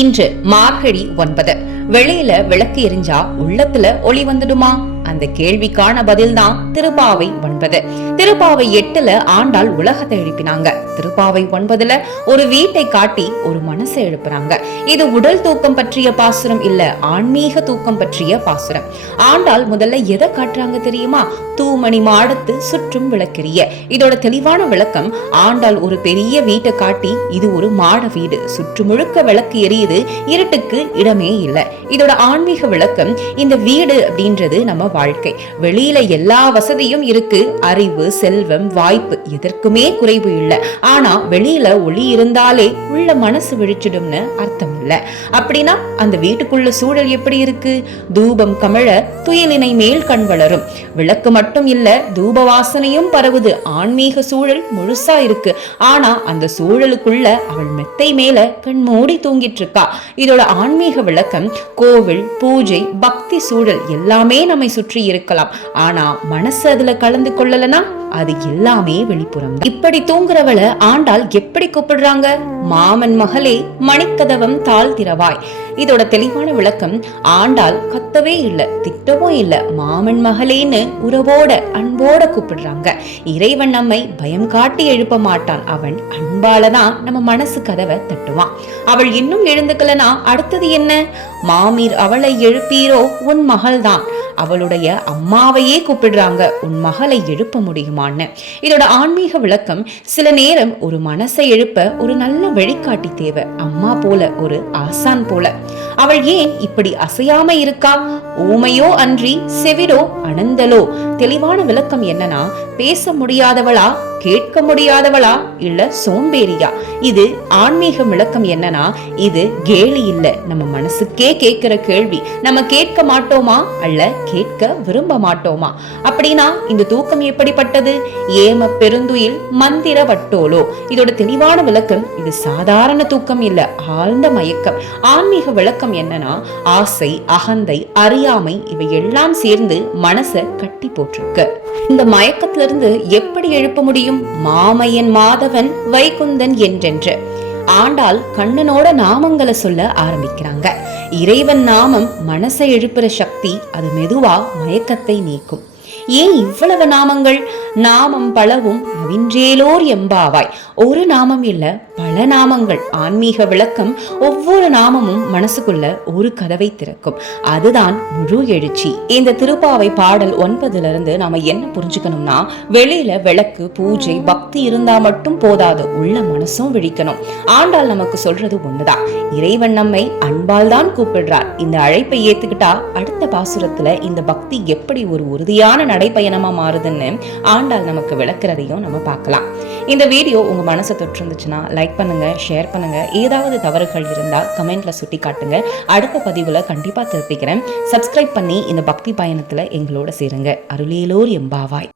இன்று மார்கழி 9. வெளியில விளக்கு எரிஞ்சா உள்ளத்துல ஒளி வந்துடுமா? அந்த கேள்விக்கான பதில்தான் திருப்பாவை 9. திருப்பாவை 8ல ஆண்டாள் உலகத்தை எழுப்பினாங்க. திருப்பாவை 9ல ஒரு வீட்டை காட்டி ஒரு மனசை எழுப்புறாங்க. இது உடல் தூக்கம் பற்றிய பாசுரம் இல்ல, ஆன்மீக தூக்கம் பற்றிய பாசுரம். ஆண்டாள் முதல்ல எதை காட்டுறாங்க தெரியுமா? தூமணி மாடத்து சுற்றும் விளக்கெரிய. இதோட தெளிவான விளக்கம், ஆண்டாள் ஒரு பெரிய வீட்டை காட்டி இது ஒரு மாட வீடு, சுற்று முழுக்க விளக்கு எரியுது, இருட்டுக்கு இடமே இல்லை. இதோட ஆன்மீக விளக்கம், இந்த வீடு அப்படின்றது நம்ம வாழ்க்கை. வெளியில எல்லா வசதியும் இருக்கு, அறிவு, செல்வம், வாய்ப்பு எதற்குமே குறைவு இல்லை. ஆனா வெளியில ஒளி இருந்தாலே உள்ள மனசு விழிச்சிடும்னு அர்த்தம் இல்ல. அப்படின்னா அந்த வீட்டுக்குள்ள சூழல் எப்படி இருக்கு? தூபம் கமழ துயிலினை மேல் கண் வளரும். விளக்கு மட்டும் இல்ல, தூப வாசனையும் பரவுது. ஆன்மீக சூழல் முழுசா இருக்கு. ஆனா அந்த சூழலுக்குள்ள அவள் மெத்தை மேல கண் மூடி தூங்கிட்டு இருக்கா. இதோட ஆன்மீக விளக்கம், கோவில், பூஜை, பக்தி சூழல் எல்லாமே நம்மை சுற்றி இருக்கலாம். ஆனா மனசு அதுல கலந்து கொள்ளலனா அது எல்லாமே வெளிப்புறம். இப்படி தூங்குறவளை ஆண்டாள் எப்படி கூப்பிடுறாங்க? மாமன் மகளே மணிக்கதவம் தாழ் திறவாய். இதோட தெளிவான விளக்கம், ஆண்டாள் கத்தவே இல்லை, திட்டவும் இல்லை, மாமன் மகளேன்னு உறவோட அன்போட கூப்பிடுறாங்க. இறைவன் நம்மை பயம் காட்டி எழுப்ப மாட்டான், அவன் அன்பாலதான் நம்ம மனசு கதவை தட்டுவான். அவள் இன்னும் எழுந்துக்கலனா அடுத்தது என்ன? மாமீர் அவளை எழுப்பீரோ, உன் மகள்தான். அவளுடைய அம்மாவையே கூப்பிடுறாங்க, உன் மகளை எழுப்ப முடியுமான்னு. இதோட ஆன்மீக விளக்கம், சில நேரம் ஒரு மனசை எழுப்ப ஒரு நல்ல வழிகாட்டி தேவை, அம்மா போல, ஒரு ஆசான் போல. அவள் ஏன் இப்படி அசையாம இருக்கா? ஊமையோ அன்றி செவிடோ அனந்தலோ. தெளிவான விளக்கம் என்னன்னா, பேச முடியாதவளா, கேட்க முடியாதவளா, இல்ல சோம்பேறியா? இது ஆன்மீக விளக்கம் என்னன்னா, இது கேலி இல்ல, நம்ம மனசுக்கே கேட்கிற கேள்வி. நம்ம கேட்க மாட்டோமா, அல்ல கேட்க விரும்ப மாட்டோமா? அப்படின்னா இந்த தூக்கம் எப்படிப்பட்டது? ஏம பெருந்துயில் மந்திர வட்டோலோ. இதோட தெளிவான விளக்கம், இது சாதாரண தூக்கம் இல்ல, ஆழ்ந்த மயக்கம். ஆன்மீக விளக்கம் என்னன்னா, ஆசை, அகந்தை, அறியாமை இவை எல்லாம் சேர்ந்து மனசை கட்டி போட்டிருக்கு. இந்த மயக்கத்திலிருந்து எப்படி எழுப்ப முடியும்? மாமையன் மாதவன் வைகுந்தன் என்றென்று ஆண்டாள் கண்ணனோட நாமங்களை சொல்ல ஆரம்பிக்கிறாங்க. இறைவன் நாமம் மனசை எழுப்புற சக்தி, அது மெதுவா மயக்கத்தை நீக்கும். ஏன் இவ்வளவு நாமங்கள்? நாமம் பலவும் நவின்றேலோர் எம்பாவாய். ஒரு நாமம் இல்ல, பல நாமங்கள். ஆன்மீக விளக்கம், ஒவ்வொரு நாமமும் மனசுக்குள்ள ஒரு கதவை திறக்கும். அதுதான் முழு எழுச்சி. இந்த திருப்பாவை பாடல் 9ல இருந்து நாம என்ன புரிஞ்சுக்கணும்னா, வெளியில விளக்கு, பூஜை, பக்தி இருந்தா மட்டும் போதாது, உள்ள மனசும் விழிக்கணும். ஆண்டாள் நமக்கு சொல்றது ஒண்ணுதான், இறைவன் நம்மை அன்பால் தான் கூப்பிடுறார். இந்த அழைப்பை ஏத்துக்கிட்டா அடுத்த பாசுரத்துல இந்த பக்தி எப்படி ஒரு உறுதியான நடைப்பயணமா மாறுதுன்னு ஆண்டாள் நமக்கு விளக்குறதையும் நம்ம பார்க்கலாம். இந்த வீடியோ உங்க மனசை தொற்றுந்துச்சுன்னா லைக் பண்ணுங்க, ஷேர் பண்ணுங்க. ஏதாவது தவறுகள் இருந்தா கமெண்ட்ல சுட்டி காட்டுங்க. அடுத்த பதிவுல கண்டிப்பா திருத்திக்கிறேன். சப்ஸ்கிரைப் பண்ணி இந்த பக்தி பயணத்துல எங்களோட சேருங்க. அருளேலோர் எம்பாவாய்.